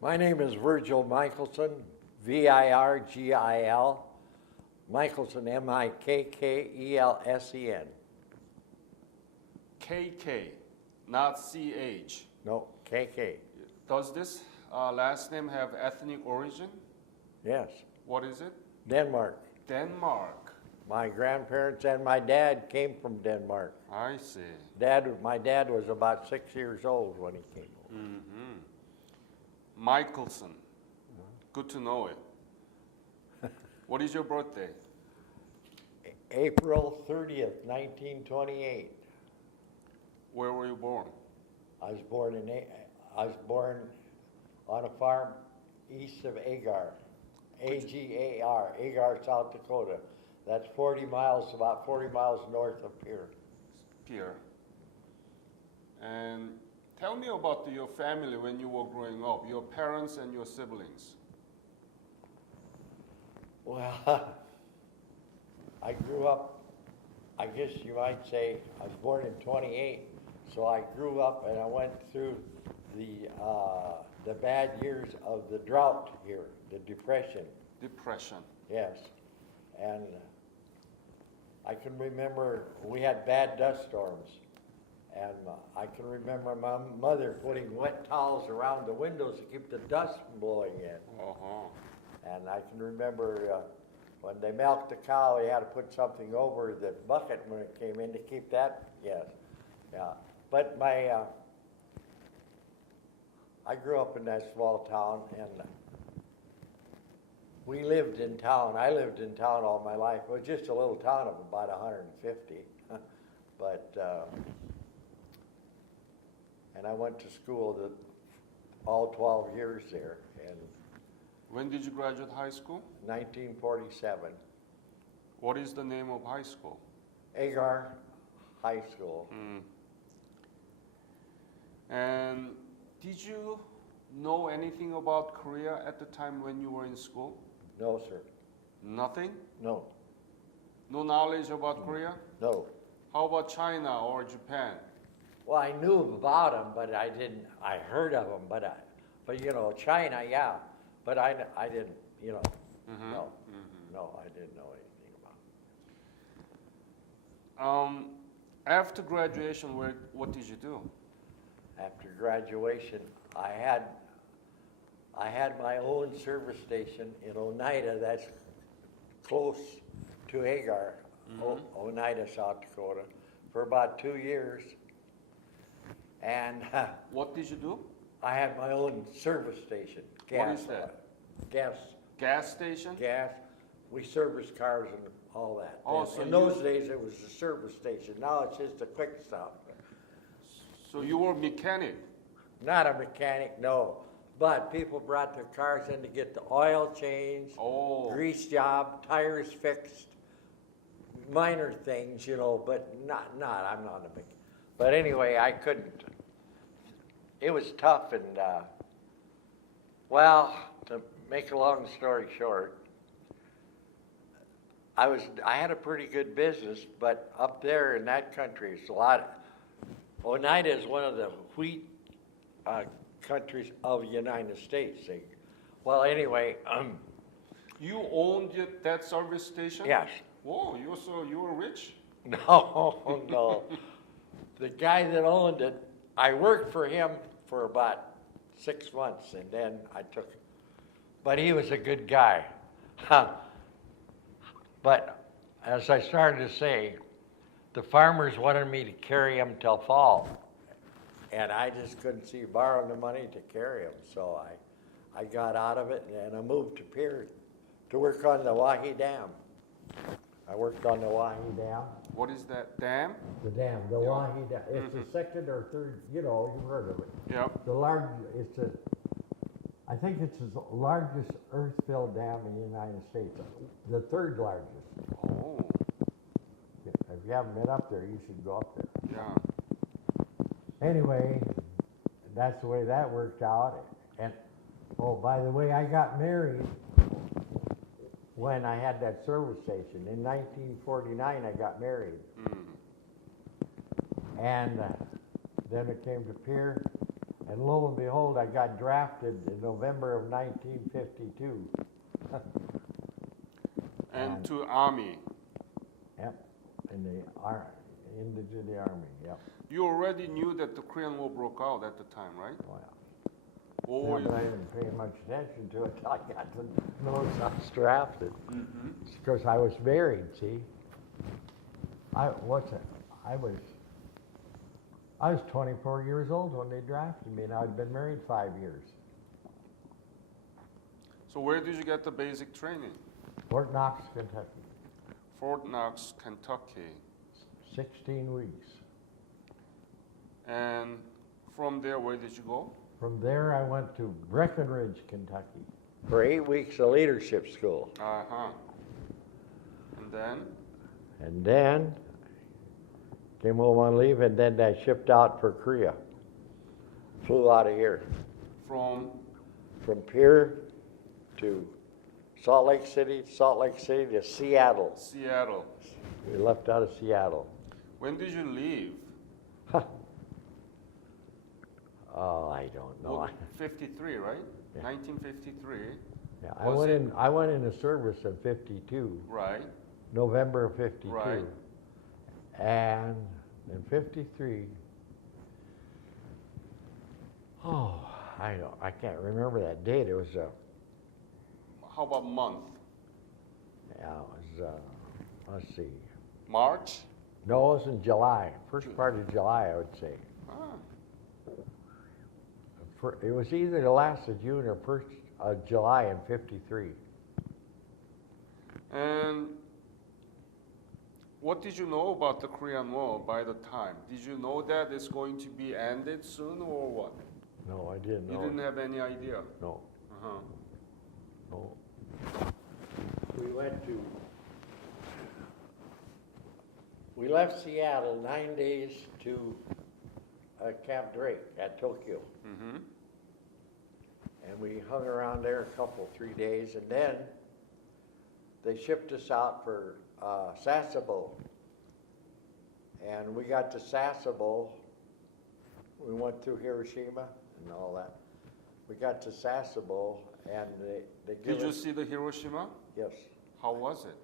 My name is Virgil Mikkelsen, Virgil. Mikkelsen, Mikkelsen. KK, not CH. No, KK. Does this last name have ethnic origin? Yes. What is it? Denmark. Denmark. My grandparents and my dad came from Denmark. I see. My dad was about 6 years old when he came over. Mikkelsen. Good to know it. What is your birthday? April 30th, 1928. Where were you born? I was born on a farm east of Agar, Agar, Agar, South Dakota. That's about 40 miles north of here. Pierre. And tell me about your family when you were growing up, your parents and your siblings. Well, I grew up, I guess you might say, I was born in 28, so I grew up and I went through the bad years of the drought here, the depression. Depression. Yes, and I can remember we had bad dust storms, and I can remember my mother putting wet towels around the windows to keep the dust from blowing in. And I can remember when they milked the cow, they had to put something over the bucket when it came in to keep that. Yes, yeah. But I grew up in that small town, and we lived in town. I lived in town all my life. It was just a little town of about 150, but and I went to school all 12 years there. And when did you graduate high school? 1947. What is the name of high school? Agar High School. And did you know anything about Korea at the time when you were in school? No, sir. Nothing? No. No knowledge about Korea? No. How about China or Japan? Well, I knew about them, but I heard of them, but you know, China, yeah. But I didn't, you know, no, I didn't know anything about it. After graduation, what did you do? After graduation, I had my own service station in Oneida, that's close to Agar, Oneida, South Dakota, for about 2 years. And what did you do? I had my own service station. Gas. What is that? Gas. Gas station? Gas. We service cars and all that. Oh, so in those days, it was a service station. Now it's just a quick stop. So you were a mechanic? Not a mechanic, no. But people brought their cars in to get the oil changed, grease job, tires fixed, minor things, you know, but I'm not a mechanic. But anyway, I couldn't. It was tough, and well, to make a long story short, I had a pretty good business, but up there in that country, it's a lot. Oneida is one of the wheat countries of the United States. Well, anyway, you owned that service station? Yes. Whoa, you were rich? No, no. The guy that owned it, I worked for him for about 6 months, and then I took it. But he was a good guy. But as I started to say, the farmers wanted me to carry him till fall, and I just couldn't see borrowing the money to carry him, so I got out of it, and I moved to Pierre to work on the Wahi Dam. I worked on the Wahi Dam. What is that dam? The dam, the Wahi Dam. It's the second or third, you know, you've heard of it. Yep. I think it's the largest earth-filled dam in the United States. The third largest. Oh. If you haven't been up there, you should go up there. Yeah. Anyway, that's the way that worked out. And, oh, by the way, I got married when I had that service station. In 1949, I got married. And then it came to Pierre, And lo and behold, I got drafted in November of 1952. And to Army. Yep, into the Army, yep. You already knew that the Korean War broke out at the time, right? Wow. Or Yeah, but I didn't pay much attention to it till I got to notice I was drafted. Because I was married, see? I was 24 years old when they drafted me, and I'd been married 5 years. So where did you get the basic training? Fort Knox, Kentucky. Fort Knox, Kentucky. 16 weeks. And from there, where did you go? From there, I went to Breckenridge, Kentucky. For 8 weeks of leadership school. Uh-huh. And then? And then came home on leave, and then I shipped out for Korea. Flew out of here. From Here to Salt Lake City to Seattle. Seattle. We left out of Seattle. When did you leave? Oh, I don't know. Well, 53, right? Yeah. 1953. Yeah, Was it- I went into service in 52, Right. November of 52. Right. And in 53, I can't remember that date. It was How about month? let's see. March? No, it was in July. First part of July, I would say. Ah. It was either the last of June or first of July in 53. And what did you know about the Korean War by the time? Did you know that it's going to be ended soon or what? No, I didn't know. You didn't have any idea? No, Uh-huh. no. We left Seattle 9 days to Camp Drake at Tokyo. Mm-hmm. And we hung around there 3 days, and then they shipped us out for Sasebo. And we got to Sasebo. We went through Hiroshima and all that. We got to Sasebo, and they Did you see the Hiroshima? Yes. How was it?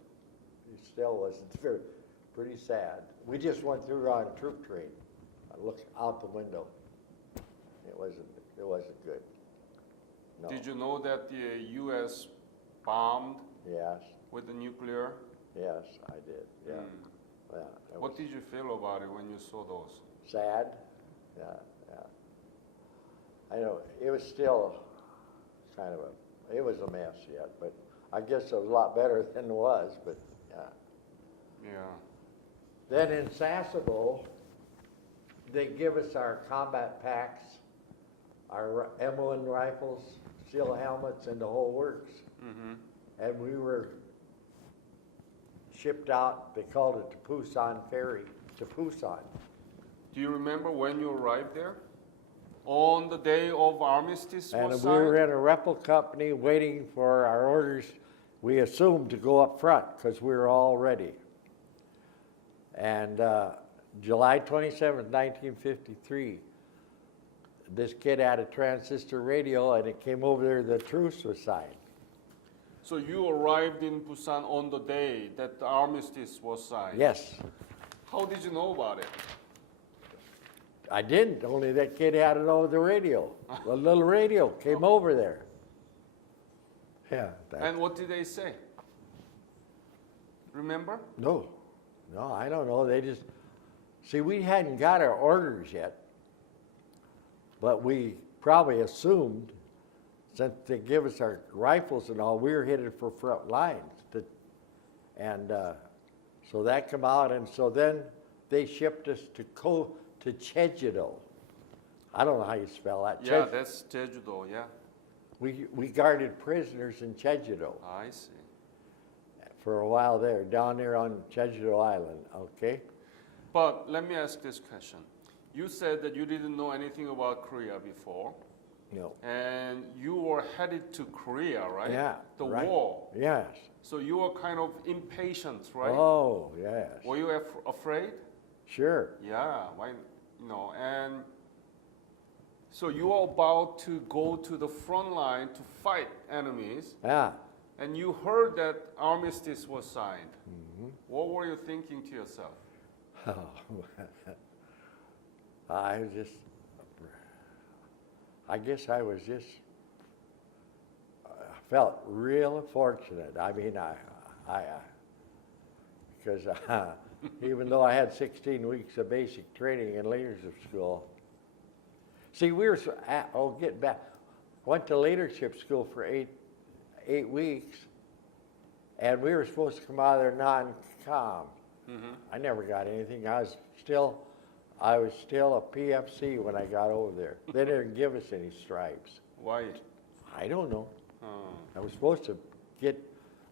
It still was. It's pretty sad. We just went through on a troop train. I looked out the window. It wasn't good. No. Did you know that the U.S. bombed Yes. with the nuclear? Yes, I did. Yeah. Mm. Yeah. It What was did you feel about it when you saw those? sad? Yeah. I know it was still it was a mess yet, but I guess it was a lot better than it was. But yeah. Yeah. Then in Sasebo, they give us our combat packs, our M1 rifles, steel helmets, and the whole works. Mm-hmm. And we were shipped out. They called it the Busan ferry to Busan. Do you remember when you arrived there? On the day of armistice And was we signed? were in a rental company waiting for our orders. We assumed to go up front because we were all ready. And July 27th, 1953, this kid had a transistor radio, and it came over there, the truce was signed. So you arrived in Busan on the day that the armistice was signed? Yes. How did you know about it? I didn't, only that kid had it over the radio. The little radio came over there. Yeah. And what did they say? Remember? No, I don't know. They just, see, we hadn't got our orders yet, but we probably assumed, since they give us our rifles and all, we were headed for front lines. So that come out, and so then they shipped us to Jeju-do. I don't know how you spell that. Yeah, that's Jeju-do, yeah. We guarded prisoners in Jeju-do I see. for a while there, down there on Jeju-do Island, okay? But let me ask this question. You said that you didn't know anything about Korea before, No. and you were headed to Korea, right? Yeah. The right. war. Yes. So you were kind of impatient, right? Oh, yes. Were you afraid? Sure. Yeah, why, and So you are about to go to the front line to fight enemies, Yeah. and you heard that armistice was signed. What were you thinking to yourself? Oh, I was just, I guess I was just, felt real fortunate. I mean, because even though I had 16 weeks of basic training in leadership school, see, get back, went to leadership school for eight weeks, and we were supposed to come out of there non-com. I never got anything. I was still a PFC when I got over there. They didn't give us any stripes. Why? I don't know. Oh. I was supposed to get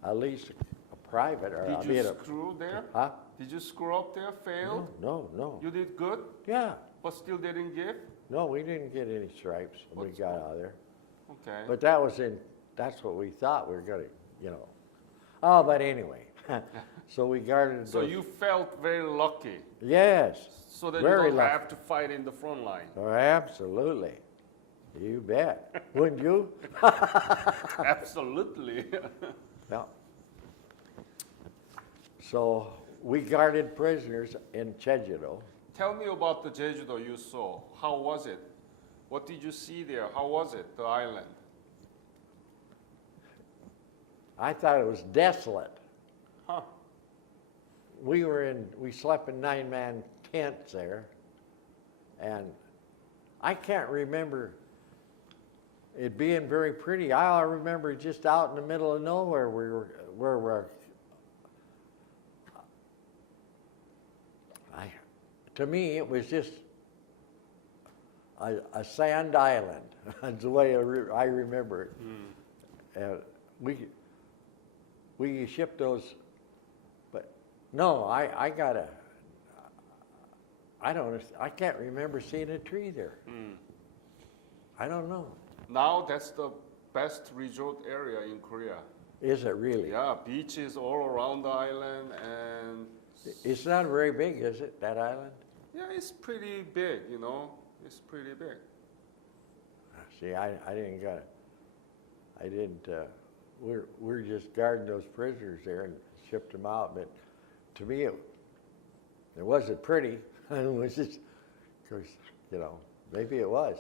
at least a private or Did you screw there? Huh? Did you screw up there? Failed? No. You did good, Yeah. but still didn't give? No, we didn't get any stripes when we What's got wrong? out of there. Okay. But that's what we thought we were gonna, Oh, but anyway, so we guarded. So you felt very lucky, Yes. so that Very you don't lucky. have to fight in the front line. Oh, absolutely. You bet. Wouldn't you? Absolutely. Yeah. So we guarded prisoners in Jeju-do. Tell me about the Jeju-do you saw. How was it? What did you see there? How was it, the island? I thought it was desolate. Huh. We slept in 9-man tents there, and I can't remember it being very pretty. I remember just out in the middle of nowhere to me it was just a sand island. That's the way I remember it. We shipped those, but no, I can't remember seeing a tree there. I don't know. Now that's the best resort area in Korea. Is it really? Yeah, beaches all around the island, and It's not very big, is it, that island? yeah, it's pretty big, It's pretty big. See, I didn't, we're just guarding those prisoners there and shipped them out, but to me, it wasn't pretty. It was just, because, maybe it was.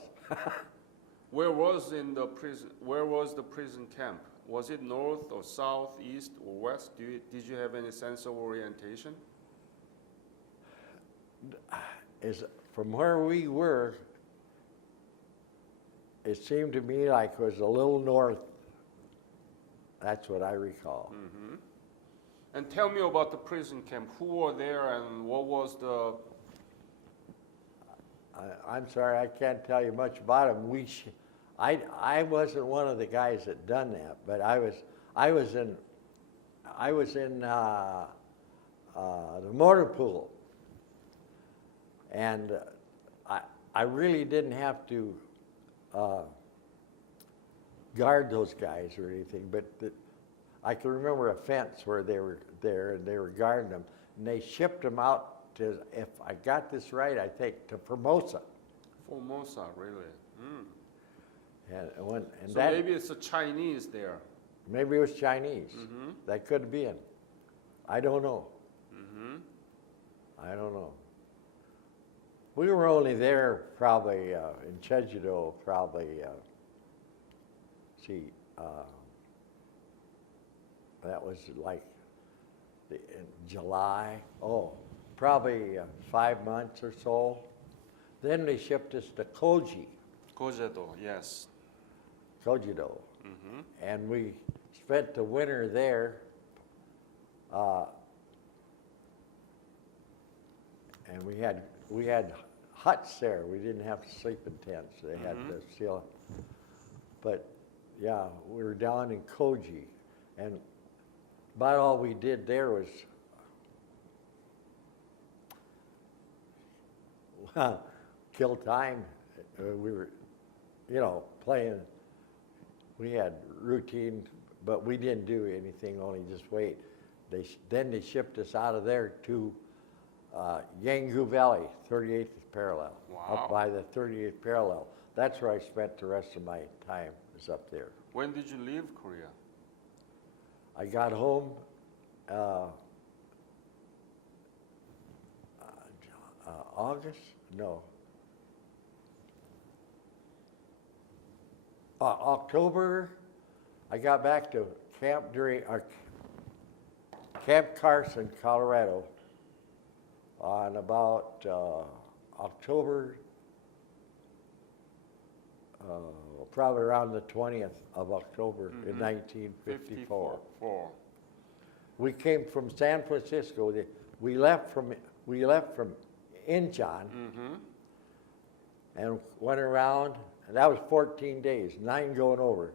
Where was the prison camp? Was it north or south, east or west? Did you have any sense of orientation? From where we were, it seemed to me like it was a little north. That's what I recall. Mm-hmm. And tell me about the prison camp. Who were there and what was the... I'm sorry, I can't tell you much about them. I wasn't one of the guys that done that, but I was in the motor pool, and I really didn't have to guard those guys or anything, but I can remember a fence where they were there and they were guarding them, and they shipped them out to, if I got this right, I think to Formosa. Formosa, really? Mm. And so maybe it's a Chinese there. Maybe it was Chinese. Mm-hmm. That could have been. I don't know. Mm-hmm. I don't know. We were only there probably in Jeju-do, that was like in July. Probably 5 months or so. Then they shipped us to Jeju-do, yes. Jeju-do. Mm-hmm. And we spent the winter there. And we had huts there. We didn't have to sleep in tents. They had to seal. But yeah, we were down in Koji, and about all we did there was kill time. We were, playing. We had routine, but we didn't do anything, only just wait. Then they shipped us out of there to Yanggu Valley, 38th parallel, Wow. up by the 38th parallel. that's where I spent the rest of my time, is up there. When did you leave Korea? I got home August? No. October. I got back to Camp Carson, Colorado, on about October, probably around the 20th of October in 1954. We came from San Francisco. We left from Incheon and went around, and that was 14 days, 9 going over.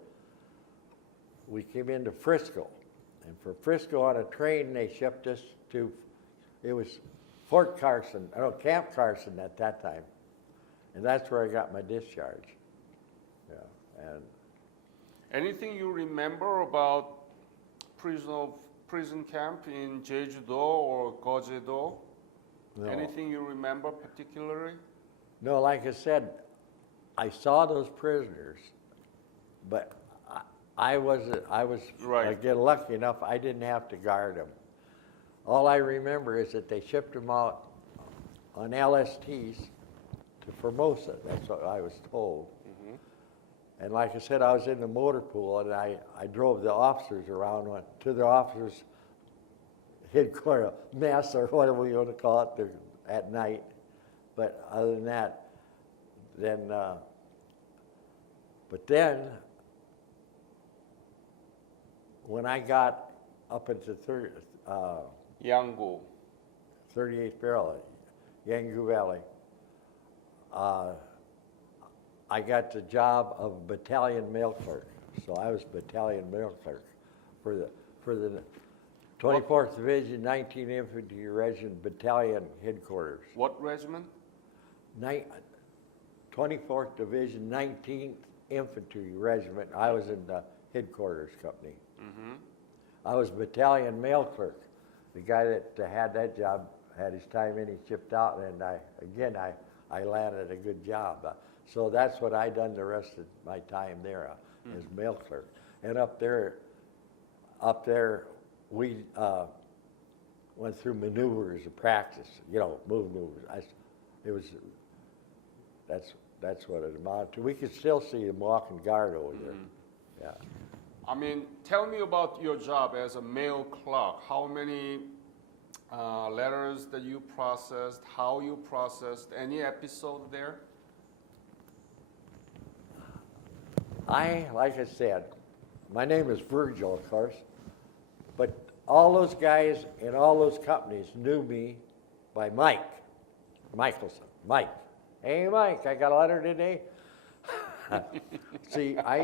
We came into Frisco, and from Frisco on a train they shipped us to, it was Camp Carson at that time, and that's where I got my discharge. Yeah, and anything you remember about prison camp in Jeju-do or Gojedo? no. Anything you remember particularly? No, like I said, I saw those prisoners, but I was Right. again lucky enough I didn't have to guard them. All I remember is that they shipped them out on LSTs to Formosa. That's what I was told. And like I said, I was in the motor pool, and I drove the officers around to the officers' headquarters, mess or whatever you want to call it, at night. But other than that, then, when I got up into Yanggu. 38th Barrel, Yanggu Valley, I got the job of battalion mail clerk. So I was battalion mail clerk for the 24th Division, 19th Infantry Regiment Battalion Headquarters. What regiment? 24th Division, 19th Infantry Regiment. I was in the headquarters company. I was battalion mail clerk. The guy that had that job had his time in, he shipped out, and I landed a good job. So that's what I done the rest of my time there, as mail clerk. And up there, we went through maneuvers of practice, maneuvers. That's what it amounted to. We could still see them walking guard over there. Yeah. I mean, tell me about your job as a mail clerk. How many letters that you processed, how you processed, any episode there? Like I said, my name is Virgil, of course, but all those guys in all those companies knew me by Mikkelsen. Mike. Hey, Mike, I got a letter today. See, I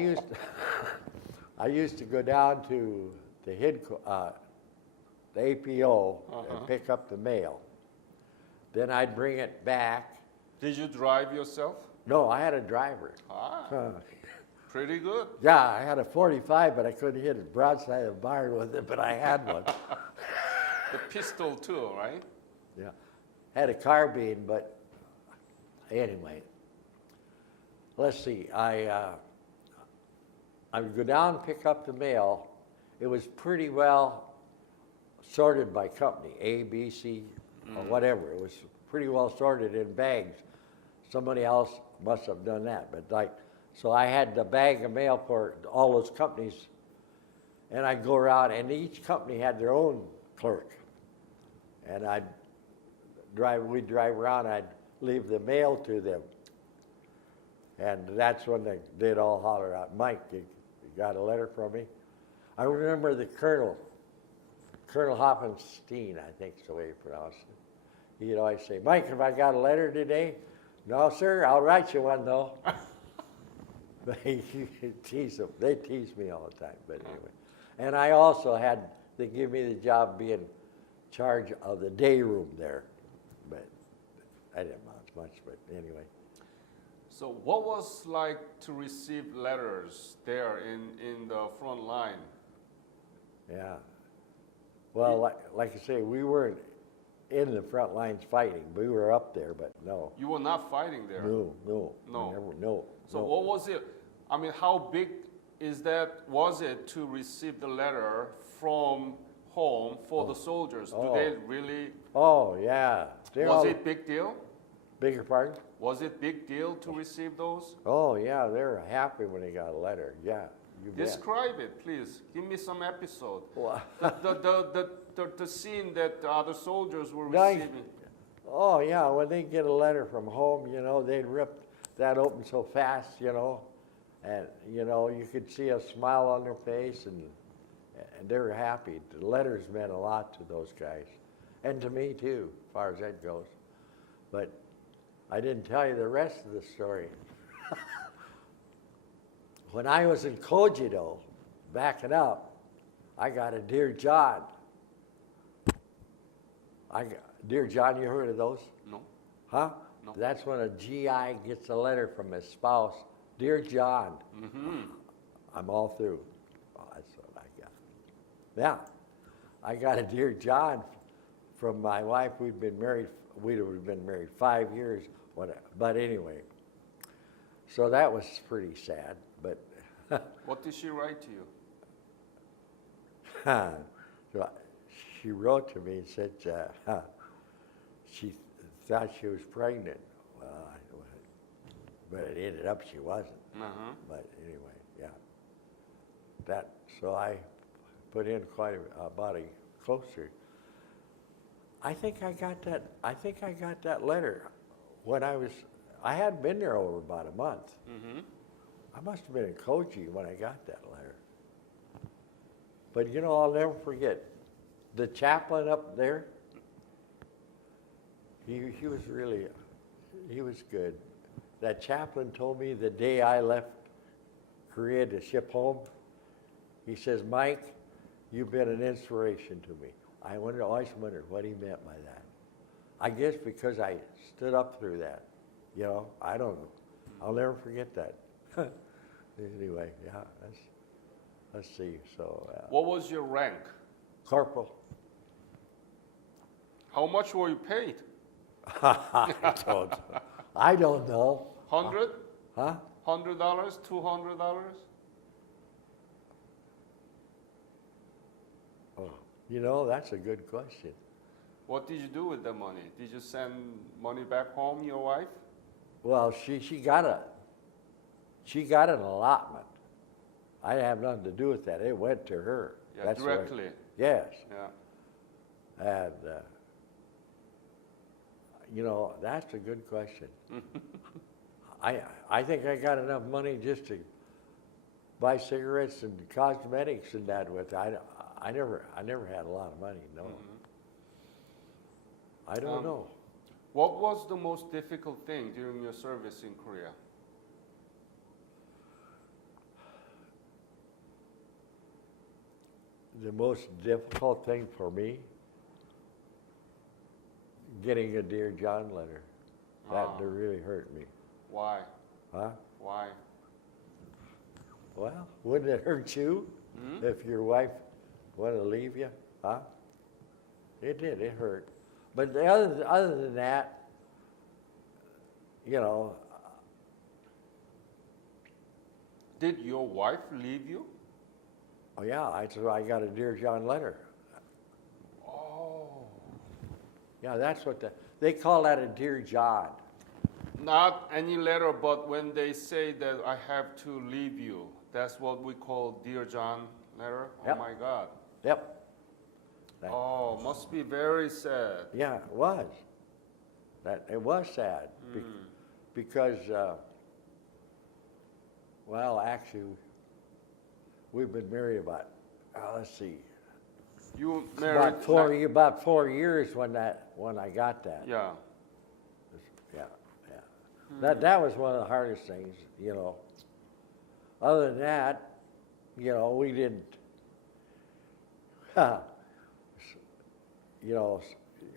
used to go down to the APO and pick up the mail. Then I'd bring it back. Did you drive yourself? No, I had a driver. Pretty good. Yeah, I had a 45, but I couldn't hit it broadside of the barn with it, but I had one. The pistol too, right? Yeah, had a carbine, but anyway. Let's see, I would go down and pick up the mail. It was pretty well sorted by company, A, B, C, or whatever. It was pretty well sorted in bags. Somebody else must have done that, but so I had the bag of mail for all those companies, and I'd go around, and each company had their own clerk. And we'd drive around, I'd leave the mail to them. And that's when they'd all holler out, Mike, you got a letter from me? I remember the Colonel Hoffenstein, I think is the way you pronounce it. He'd always say, Mike, have I got a letter today? No, sir, I'll write you one, though. They tease me all the time, but anyway. And I also they give me the job of being in charge of the day room there. But I didn't amount to much, but anyway. So what was like to receive letters there in the front line? Yeah. Well, like I say, we weren't in the front lines fighting. We were up there, but no. You were not fighting there. No. No. No. So no. what was it? I mean, how big was it to receive the letter from home for the soldiers? Do they really? Oh, yeah. Was it big deal? Bigger pardon? Was it big deal to receive those? Oh, yeah, they were happy when they got a letter. Yeah, you bet. Describe it, please. Give me some episode. Well, The scene that the other soldiers were Nice. receiving. oh, yeah, when they get a letter from home, they'd rip that open so fast, and, you could see a smile on their face, and they were happy. The letters meant a lot to those guys, and to me, too, as far as that goes. But I didn't tell you the rest of the story. When I was in Cogito, backing up, I got a Dear John. Dear John, you heard of those? No. Huh? No. That's when a GI gets a letter from his spouse. Dear John, I'm all through. Oh, that's what I got. Yeah, I got a Dear John from my wife. We'd have been married 5 years. But anyway, so that was pretty sad. But What did she write to you? so she wrote to me and said she thought she was pregnant. Well, but it ended up she wasn't. But anyway, yeah. So I put in quite about a closer. I think I got that letter when I hadn't been there over about a month. I must have been in Koji when I got that letter. But I'll never forget the chaplain up there. He was good. That chaplain told me the day I left Korea to ship home, he says, Mike, you've been an inspiration to me. I always wondered what he meant by that. I guess because I stood up through that. I don't know. I'll never forget that. Anyway, yeah, let's see. So. What was your rank? Corporal. How much were you paid? I don't know. 100? Huh? $100? $200? Oh, that's a good question. What did you do with the money? Did you send money back home, your wife? Well, she got an allotment. I didn't have nothing to do with that. It went to her. Yeah, That's directly. Yes. Yeah. And that's a good question. I think I got enough money just to buy cigarettes and cosmetics and that with. I never had a lot of money. No. I don't know. What was the most difficult thing during your service in Korea? The most difficult thing for me, getting a Dear John letter. That really hurt me. Why? Huh? Why? Well, wouldn't it hurt you if your wife wanted to leave you? Huh? It did. It hurt. But other than that, Did your wife leave you? oh yeah, I got a Dear John letter. Oh. Yeah, that's what they call that a Dear John. Not any letter, but when they say that I have to leave you, that's what we call Dear John letter? Yep. Oh my God. Yep. Oh, must be very sad. Yeah, it was. It was sad because, well, actually, we've been married about, let's see, You married about 4 years when I got that. Yeah. Yeah. That was one of the hardest things, Other than that, we didn't. It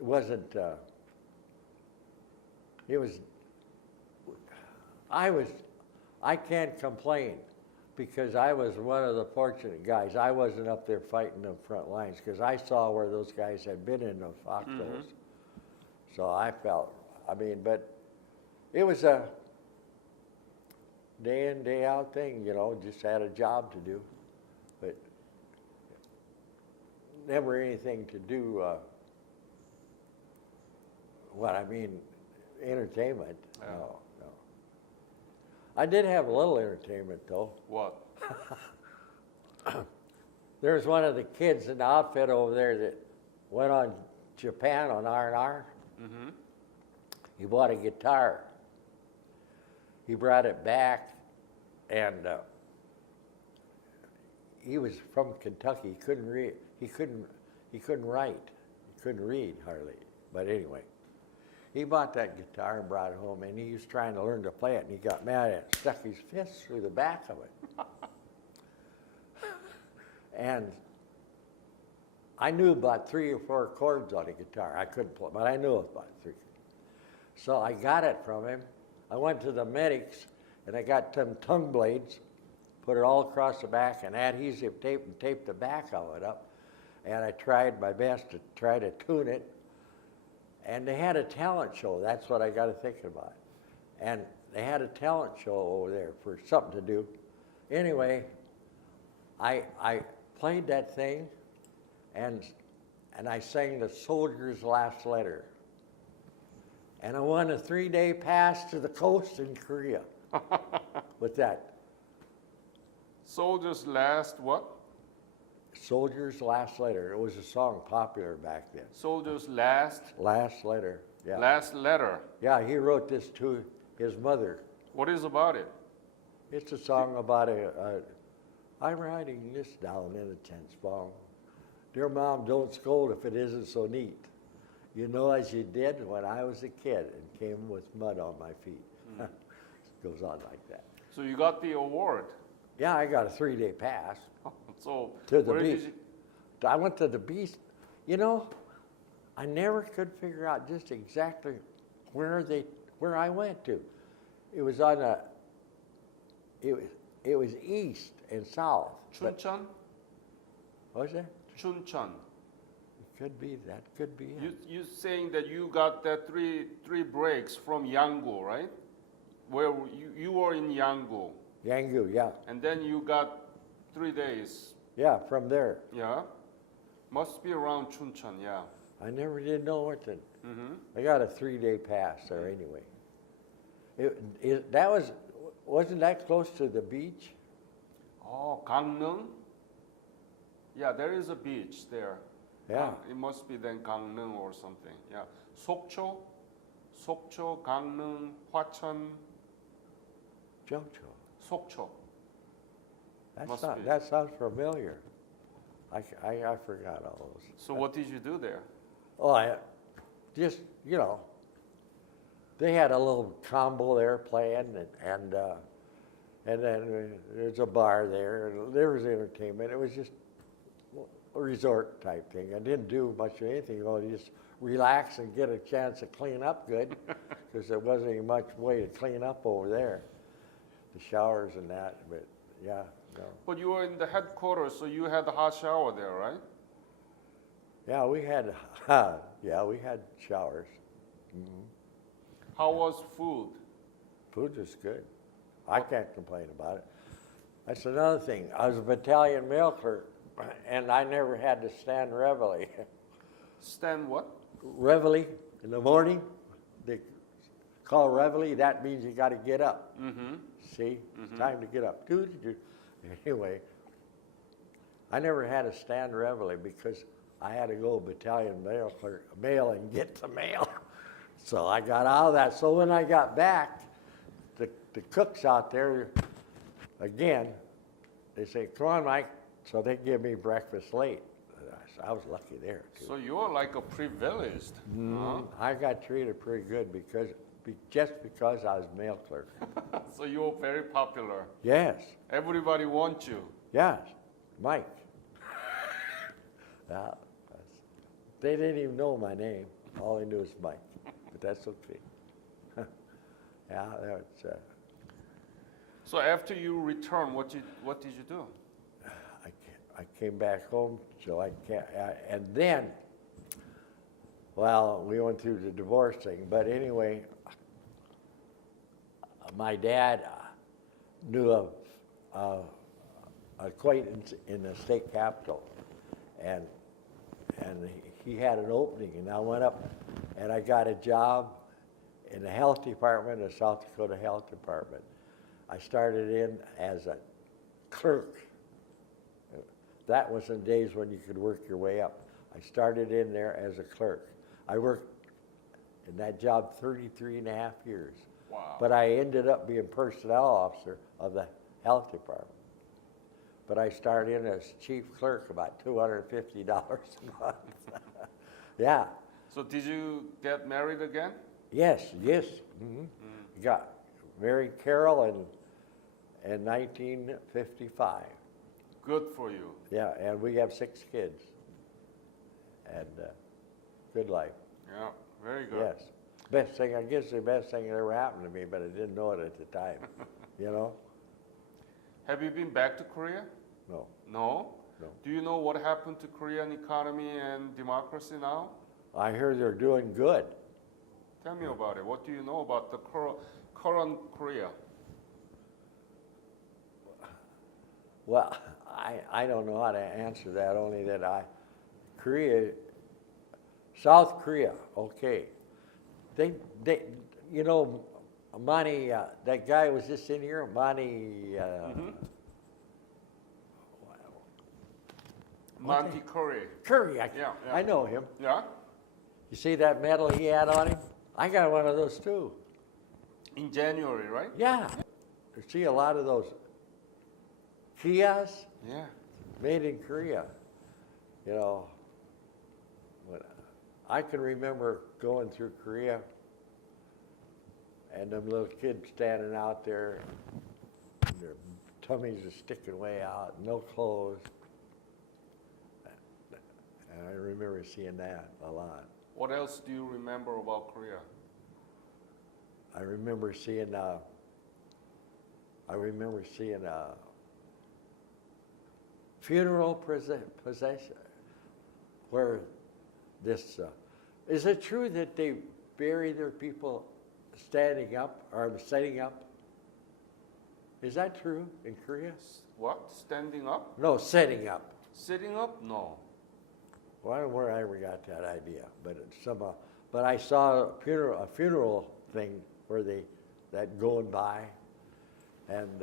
wasn't. It was. I can't complain because I was one of the fortunate guys. I wasn't up there fighting the front lines because I saw where those guys had been in the foxholes. So I felt, but it was a day in, day out thing, just had a job to do. But never anything to do, entertainment. Yeah. No. I did have a little entertainment though. What? There was one of the kids in the outfit over there that went on Japan on R&R. Mm-hmm. He bought a guitar. He brought it back, and he was from Kentucky. He couldn't read. He couldn't write. He couldn't read hardly. But anyway, he bought that guitar and brought it home, and he was trying to learn to play it, and he got mad at it, stuck his fist through the back of it. And I knew about 3 or 4 chords on the guitar. I couldn't play, but I knew about 3. So I got it from him. I went to the medics, and I got them tongue blades, put it all across the back, and adhesive tape, and taped the back of it up. And I tried my best to try to tune it. And they had a talent show. That's what I got to thinking about. And they had a talent show over there for something to do. Anyway, I played that thing, and I sang the Soldier's Last Letter. And I won a 3-day pass to the coast in Korea with that. Soldier's Last what? Soldier's Last Letter. It was a song popular back then. Soldier's Last Letter. Yeah. Last Letter. Yeah, he wrote this to his mother. What is about it? It's a song about I'm writing this down in a tense song. Dear Mom, don't scold if it isn't so neat. You know as you did when I was a kid and came with mud on my feet. It goes on like that. So you got the award. Yeah, I got a 3-day pass So to the where beach. did you? I went to the beach. I never could figure out just exactly where I went to. It was on it was east and south. but- Chuncheon? What was that? Chuncheon. It could be that. Could be it. You saying that you got that three breaks from Yanggu, right? Where you were in Yanggu, Yanggu, yeah. and then you got 3 days. Yeah, from there. Yeah, must be around Chuncheon. Yeah. I never did know what to. Mm-hmm. I got a 3-day pass there anyway. Wasn't that close to the beach? Oh, Gangneung. Yeah, there is a beach there. Yeah. It must be then Gangneung or something. Yeah. Sokcho, Gangneung, Hwacheon, Jojo. Sokcho. Must be. That sounds familiar. I forgot all those. So what did you do there? Oh, they had a little combo there playing, and then there's a bar there, and there was entertainment. It was just a resort type thing. I didn't do much of anything, just relax and get a chance to clean up good, because there wasn't any much way to clean up over there, the showers and that. But yeah, no. But you were in the headquarters, so you had the hot shower there, right? Yeah, we had showers. Mm-hmm. How was food? Food was good. I can't complain about it. That's another thing. I was a battalion mail clerk, and I never had to stand reveille. Stand what? Reveille in the morning, they call reveille. That means you got to get up. Mm-hmm. See, it's time to get up. Anyway, I never had to stand reveille because I had to go battalion mail clerk, mail and get the mail. So I got out of that. So when I got back, the cooks out there, again, they say, come on, Mike. So they give me breakfast late. I was lucky there, too. So you're like a privileged. Huh? I got treated pretty good just because I was mail clerk. So you're very popular. Yes. Everybody wants you. Yes. Mike. They didn't even know my name. All they knew was Mike. But that's okay. Yeah, that's. So after you returned, what did you do? I came back home, so and then Well, we went through the divorce thing, but anyway, my dad knew of acquaintance in the state capitol, and he had an opening, and I went up, and I got a job in the health department, the South Dakota Health Department. I started in as a clerk. That was in days when you could work your way up. I started in there as a clerk. I worked in that job 33 and a half years. Wow. But I ended up being personnel officer of the health department. But I started in as chief clerk, about $250 a month. Yeah. So did you get married again? Yes. Mm-hmm. Got married Carol in 1955. Good for you. Yeah, and we have 6 kids. And good life. Yeah, very good. Yes. Best thing, I guess the best thing that ever happened to me, but I didn't know it at the time. You know? Have you been back to Korea? No. No? No. Do you know what happened to Korean economy and democracy now? I hear they're doing good. Tell me about it. What do you know about the current Korea? Well, I don't know how to answer that, only that Korea, South Korea, okay. They you know, Monty, that guy was just in here, Monty, Monty Curry. Curry, Yeah. I know him. Yeah? You see that medal he had on him? I got one of those too. In January, right? Yeah. You see a lot of those Kias Yeah. made in Korea. You know, when I can remember going through Korea and them little kids standing out there, and their tummies are sticking way out, no clothes. And I remember seeing that a lot. What else do you remember about Korea? I remember seeing funeral procession where this is it true that they bury their people standing up or sitting up? Is that true in Korea? What? Standing up? No, sitting up. Sitting up? No. Well, I don't know where I ever got that idea, but but I saw a funeral thing where that going by, and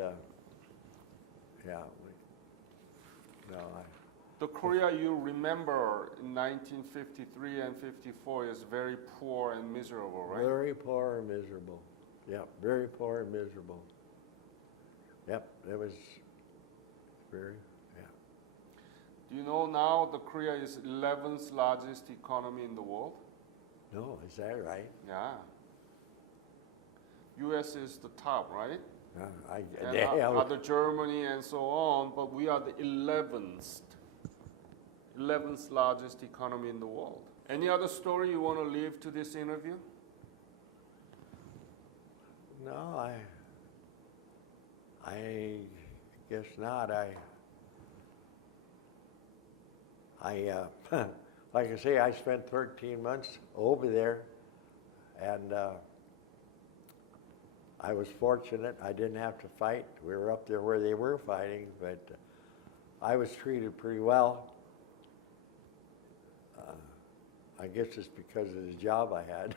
The Korea you remember in 1953 and 54 is very poor and miserable, right? Very poor and miserable. Yep, very poor and miserable. Yep, it was very, yeah. Do you know now the Korea is 11th largest economy in the world? No, is that right? Yeah. US is the top, right? And other Germany and so on, but we are the 11th largest economy in the world. Any other story you want to leave to this interview? No, I guess not. Like I say, I spent 13 months over there, and I was fortunate. I didn't have to fight. We were up there where they were fighting, but I was treated pretty well. I guess it's because of the job I had.